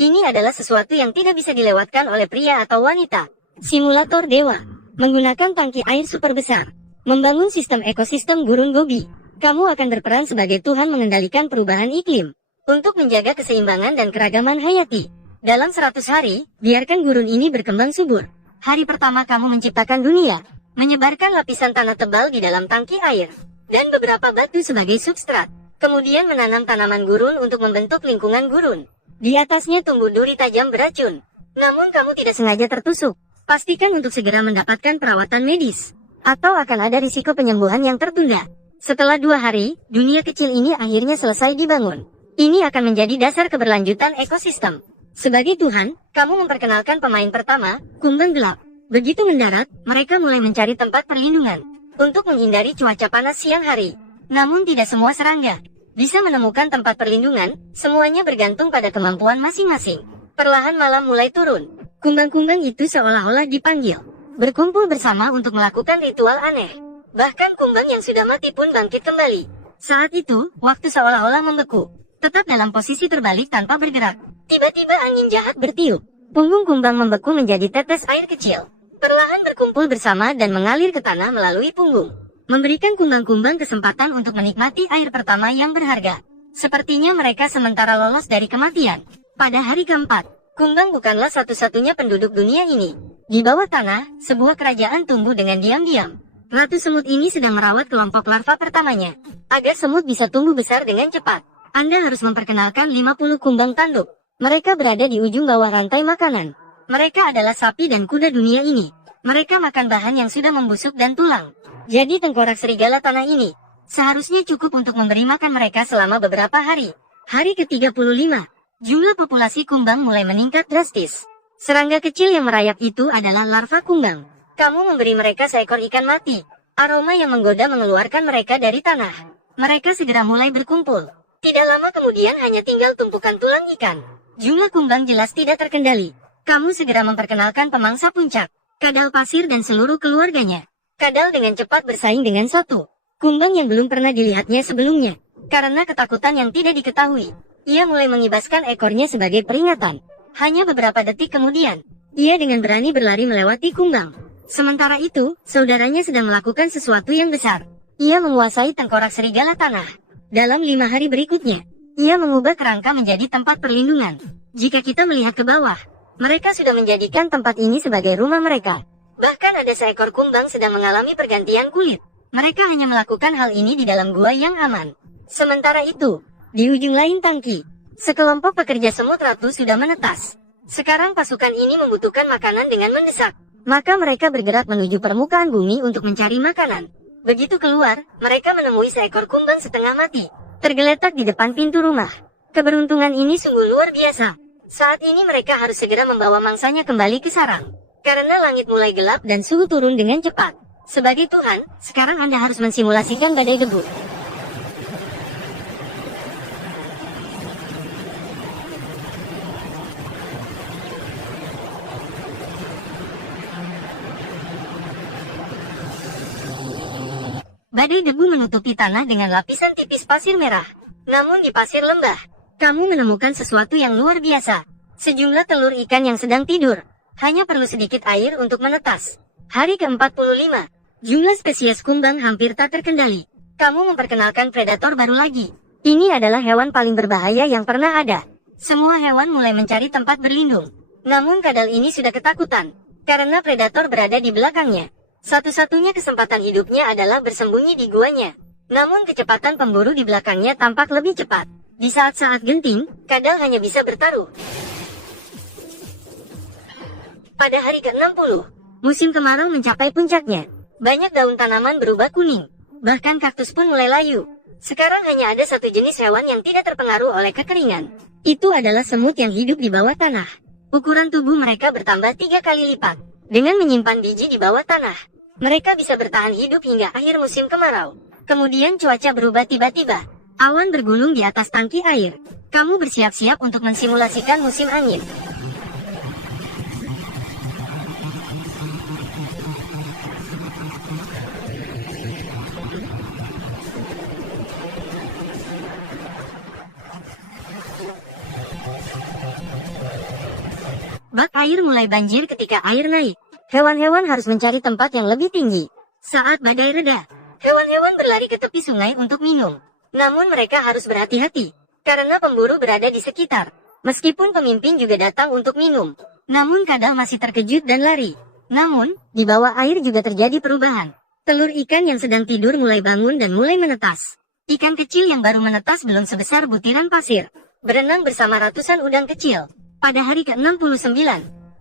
Ini adalah sesuatu yang tidak bisa dilewatkan oleh pria atau wanita. Simulator Dewa. Menggunakan tangki air super besar. Membangun sistem ekosistem gurun Gobi. Kamu akan berperan sebagai Tuhan mengendalikan perubahan iklim. Untuk menjaga keseimbangan dan keragaman hayati. Dalam 100 hari, biarkan gurun ini berkembang subur. Hari pertama kamu menciptakan dunia. Menyebarkan lapisan tanah tebal di dalam tangki air. Dan beberapa batu sebagai substrat. Kemudian menanam tanaman gurun untuk membentuk lingkungan gurun. Di atasnya tumbuh duri tajam beracun. Namun kamu tidak sengaja tertusuk. Pastikan untuk segera mendapatkan perawatan medis. Atau akan ada risiko penyembuhan yang tertunda. Setelah 2 hari, dunia kecil ini akhirnya selesai dibangun. Ini akan menjadi dasar keberlanjutan ekosistem. Sebagai Tuhan, kamu memperkenalkan pemain pertama, Kumbang Gelap. Begitu mendarat, mereka mulai mencari tempat perlindungan. Untuk menghindari cuaca panas siang hari. Namun tidak semua serangga bisa menemukan tempat perlindungan, semuanya bergantung pada kemampuan masing-masing. Perlahan malam mulai turun. Kumbang-kumbang itu seolah-olah dipanggil. Berkumpul bersama untuk melakukan ritual aneh. Bahkan kumbang yang sudah mati pun bangkit kembali. Saat itu, waktu seolah-olah membeku. Tetap dalam posisi terbalik tanpa bergerak. Tiba-tiba angin jahat bertiup. Punggung kumbang membeku menjadi tetes air kecil. Perlahan berkumpul bersama dan mengalir ke tanah melalui punggung. Memberikan kumbang-kumbang kesempatan untuk menikmati air pertama yang berharga. Sepertinya mereka sementara lolos dari kematian. Pada hari keempat, kumbang bukanlah satu-satunya penduduk dunia ini. Di bawah tanah, sebuah kerajaan tumbuh dengan diam-diam. Ratu semut ini sedang merawat kelompok larva pertamanya. Agar semut bisa tumbuh besar dengan cepat, Anda harus memperkenalkan 50 kumbang tanduk. Mereka berada di ujung bawah rantai makanan. Mereka adalah sapi dan kuda dunia ini. Mereka makan bahan yang sudah membusuk dan tulang. Jadi tengkorak serigala tanah ini seharusnya cukup untuk memberi makan mereka selama beberapa hari. Hari ke-35, jumlah populasi kumbang mulai meningkat drastis. Serangga kecil yang merayap itu adalah larva kumbang. Kamu memberi mereka seekor ikan mati. Aroma yang menggoda mengeluarkan mereka dari tanah. Mereka segera mulai berkumpul. Tidak lama kemudian hanya tinggal tumpukan tulang ikan. Jumlah kumbang jelas tidak terkendali. Kamu segera memperkenalkan pemangsa puncak, kadal pasir dan seluruh keluarganya. Kadal dengan cepat bersaing dengan satu kumbang yang belum pernah dilihatnya sebelumnya. Karena ketakutan yang tidak diketahui, ia mulai mengibaskan ekornya sebagai peringatan. Hanya beberapa detik kemudian, ia dengan berani berlari melewati kumbang. Sementara itu, saudaranya sedang melakukan sesuatu yang besar. Ia menguasai tengkorak serigala tanah. Dalam 5 hari berikutnya, ia mengubah kerangka menjadi tempat perlindungan. Jika kita melihat ke bawah, mereka sudah menjadikan tempat ini sebagai rumah mereka. Bahkan ada seekor kumbang sedang mengalami pergantian kulit. Mereka hanya melakukan hal ini di dalam gua yang aman. Sementara itu, di ujung lain tangki, sekelompok pekerja semut ratu sudah menetas. Sekarang pasukan ini membutuhkan makanan dengan mendesak. Maka mereka bergerak menuju permukaan bumi untuk mencari makanan. Begitu keluar, mereka menemui seekor kumbang setengah mati, tergeletak di depan pintu rumah. Keberuntungan ini sungguh luar biasa. Saat ini mereka harus segera membawa mangsanya kembali ke sarang. Karena langit mulai gelap dan suhu turun dengan cepat. Sebagai Tuhan, sekarang Anda harus mensimulasikan badai debu. Badai debu menutupi tanah dengan lapisan tipis pasir merah. Namun di pasir lembah, kamu menemukan sesuatu yang luar biasa. Sejumlah telur ikan yang sedang tidur. Hanya perlu sedikit air untuk menetas. Hari ke-45, jumlah spesies kumbang hampir tak terkendali. Kamu memperkenalkan predator baru lagi. Ini adalah hewan paling berbahaya yang pernah ada. Semua hewan mulai mencari tempat berlindung. Namun kadal ini sudah ketakutan, karena predator berada di belakangnya. Satu-satunya kesempatan hidupnya adalah bersembunyi di guanya. Namun kecepatan pemburu di belakangnya tampak lebih cepat. Di saat-saat genting, kadal hanya bisa bertaruh. Pada hari ke-60, musim kemarau mencapai puncaknya. Banyak daun tanaman berubah kuning. Bahkan kaktus pun mulai layu. Sekarang hanya ada satu jenis hewan yang tidak terpengaruh oleh kekeringan. Itu adalah semut yang hidup di bawah tanah. Ukuran tubuh mereka bertambah 3 kali lipat. Dengan menyimpan biji di bawah tanah, mereka bisa bertahan hidup hingga akhir musim kemarau. Kemudian cuaca berubah tiba-tiba. Awan bergulung di atas tangki air. Kamu bersiap-siap untuk mensimulasikan musim angin. Bak air mulai banjir ketika air naik. Hewan-hewan harus mencari tempat yang lebih tinggi. Saat badai reda, hewan-hewan berlari ke tepi sungai untuk minum. Namun mereka harus berhati-hati, karena pemburu berada di sekitar. Meskipun pemimpin juga datang untuk minum, namun kadang masih terkejut dan lari. Namun, di bawah air juga terjadi perubahan. Telur ikan yang sedang tidur mulai bangun dan mulai menetas. Ikan kecil yang baru menetas belum sebesar butiran pasir, berenang bersama ratusan udang kecil. Pada hari ke-69,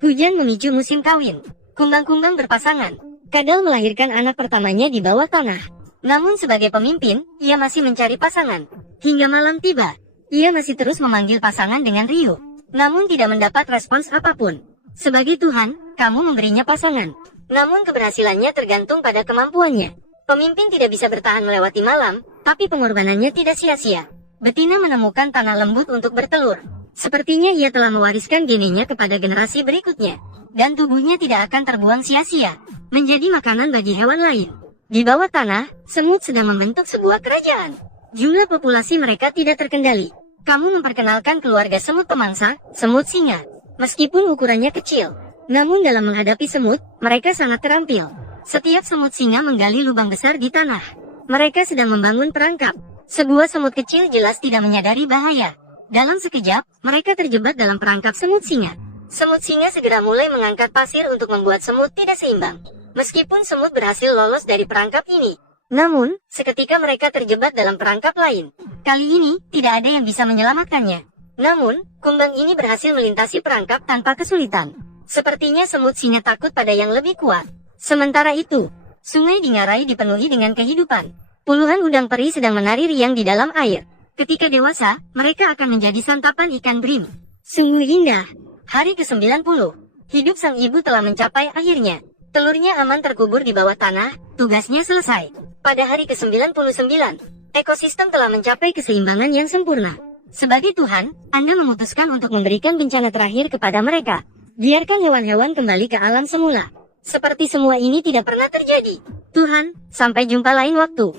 hujan memicu musim kawin. Kumbang-kumbang berpasangan. Kadal melahirkan anak pertamanya di bawah tanah. Namun sebagai pemimpin, ia masih mencari pasangan. Hingga malam tiba, ia masih terus memanggil pasangan dengan riuh. Namun tidak mendapat respons apapun. Sebagai Tuhan, kamu memberinya pasangan. Namun keberhasilannya tergantung pada kemampuannya. Pemimpin tidak bisa bertahan melewati malam, tapi pengorbanannya tidak sia-sia. Betina menemukan tanah lembut untuk bertelur. Sepertinya ia telah mewariskan genenya kepada generasi berikutnya. Dan tubuhnya tidak akan terbuang sia-sia, menjadi makanan bagi hewan lain. Di bawah tanah, semut sedang membentuk sebuah kerajaan. Jumlah populasi mereka tidak terkendali. Kamu memperkenalkan keluarga semut pemangsa, semut singa. Meskipun ukurannya kecil, namun dalam menghadapi semut, mereka sangat terampil. Setiap semut singa menggali lubang besar di tanah. Mereka sedang membangun perangkap. Sebuah semut kecil jelas tidak menyadari bahaya. Dalam sekejap, mereka terjebak dalam perangkap semut singa. Semut singa segera mulai mengangkat pasir untuk membuat semut tidak seimbang. Meskipun semut berhasil lolos dari perangkap ini, namun, seketika mereka terjebak dalam perangkap lain. Kali ini, tidak ada yang bisa menyelamatkannya. Namun, kumbang ini berhasil melintasi perangkap tanpa kesulitan. Sepertinya semut singa takut pada yang lebih kuat. Sementara itu, sungai di Ngarai dipenuhi dengan kehidupan. Puluhan udang peri sedang menari riang di dalam air. Ketika dewasa, mereka akan menjadi santapan ikan bream. Sungguh indah. Hari ke-90, hidup sang ibu telah mencapai akhirnya. Telurnya aman terkubur di bawah tanah, tugasnya selesai. Pada hari ke-99, ekosistem telah mencapai keseimbangan yang sempurna. Sebagai Tuhan, Anda memutuskan untuk memberikan bencana terakhir kepada mereka. Biarkan hewan-hewan kembali ke alam semula. Seperti semua ini tidak pernah terjadi. Tuhan, sampai jumpa lain waktu.